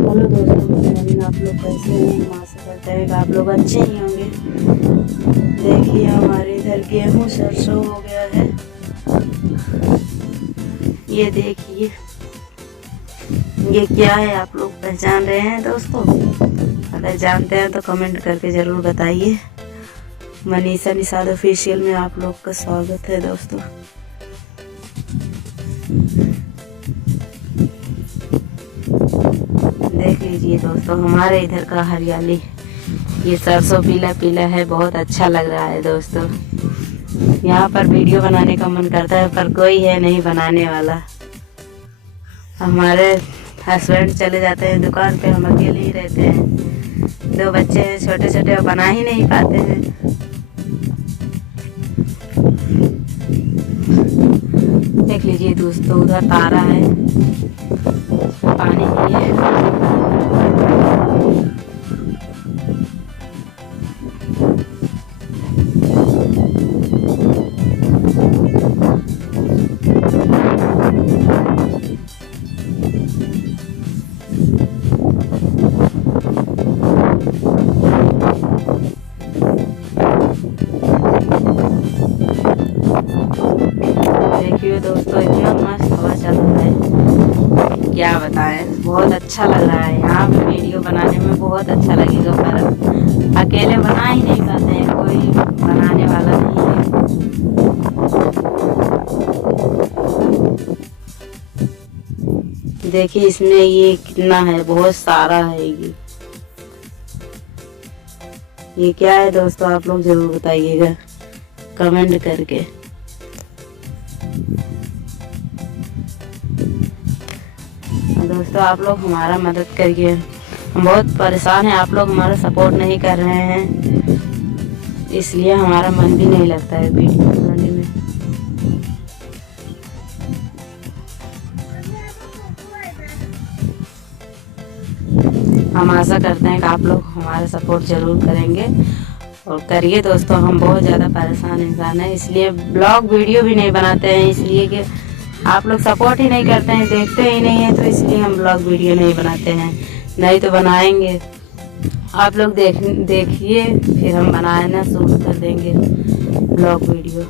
Hello दोस्तों, good morning. आप लोग कैसे हैं? हम आशा करते हैं कि आप लोग अच्छे ही होंगे। देखिए हमारे इधर गेहूँ सरसों हो गया है। ये देखिए, ये क्या है आप लोग पहचान रहे हैं दोस्तों? अगर जानते हैं तो कमेंट करके ज़रूर बताइए। मनीषा निषाद ऑफिशियल में आप लोग का स्वागत है दोस्तों। देख लीजिए दोस्तों हमारे इधर का हरियाली। ये सरसों पीला पीला है, बहुत अच्छा लग रहा है दोस्तों। यहाँ पर वीडियो बनाने का मन करता है पर कोई है नहीं बनाने वाला। हमारे हस्बैंड चले जाते हैं दुकान पे, हम अकेले ही रहते हैं। 2 बच्चे हैं छोटे छोटे, बना ही नहीं पाते हैं। देख लीजिए दोस्तों, उधर तारा है, पानी भी है। देखिए दोस्तों, इतना मस्त हवा चल रहा है, क्या बताएं। बहुत अच्छा लग रहा है। यहाँ पे वीडियो बनाने में बहुत अच्छा लगेगा पर अकेले बना ही नहीं पाते हैं, कोई बनाने वाला नहीं है। देखिए इसमें ये कितना है, बहुत सारा है। ये क्या है दोस्तों, आप लोग जरूर बताइएगा कमेंट करके। दोस्तों आप लोग हमारा मदद करिए, हम बहुत परेशान हैं। आप लोग हमारा सपोर्ट नहीं कर रहे हैं, इसलिए हमारा मन भी नहीं लगता है वीडियो बनाने में। हम आशा करते हैं कि आप लोग हमारा सपोर्ट ज़रूर करेंगे और करिए दोस्तों। हम बहुत ज़्यादा परेशान इंसान हैं, इसलिए ब्लॉग वीडियो भी नहीं बनाते हैं, इसलिए कि आप लोग सपोर्ट ही नहीं करते हैं, देखते ही नहीं हैं, तो इसलिए हम ब्लॉग वीडियो नहीं बनाते हैं। नहीं तो बनाएंगे, आप लोग देखिए, फिर हम बनाना शुरू कर देंगे ब्लॉग वीडियो।